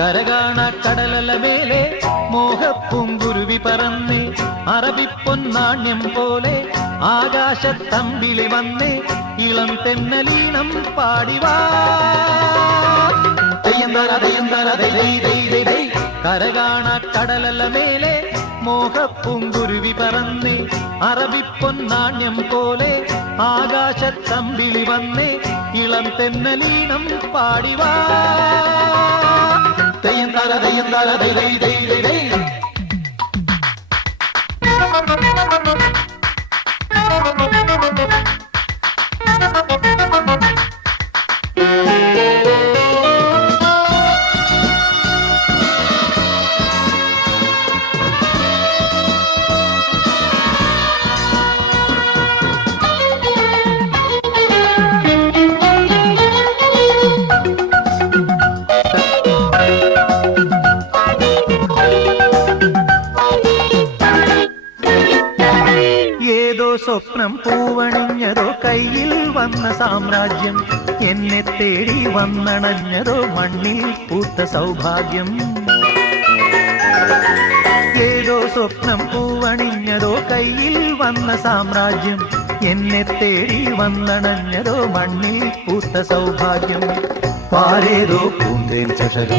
കരകാണ കടലല മേലെ മോഹപ്പൂങ്കുരുവി പറന്ന് അറബിപ്പൊന്നാണ്യം പോലെ ആകാശത്തമ്പിളി വന്ന് ഇളം തെന്നലീണം പാടിവാ. കരകാണ കടലല മേലെ മോഹപ്പൂങ്കുരുവി പറന്ന് അറബിപ്പൊന്നാണ്യം പോലെ ആകാശത്തമ്പിളി വന്ന് ഇളം തെന്നലീണം പാടിവാ. തെയ്യന്താര തെയ്യന്താര ദൈ ദൈ ദൈ ദൈ ദൈ. സ്വപ്നം പൂവണിഞ്ഞതോ കയ്യിൽ വന്ന സാമ്രാജ്യം എന്നെ തേടി വന്നണഞ്ഞതോ മണ്ണിൽ പൂത്ത സൗഭാഗ്യം. ഏതോ സ്വപ്നം പൂവണിഞ്ഞതോ കയ്യിൽ വന്ന സാമ്രാജ്യം എന്നെ തേടി വന്നണഞ്ഞതോ മണ്ണിൽ പൂത്ത സൗഭാഗ്യം. പാരേതോ പൂന്തേൻ ചഷകം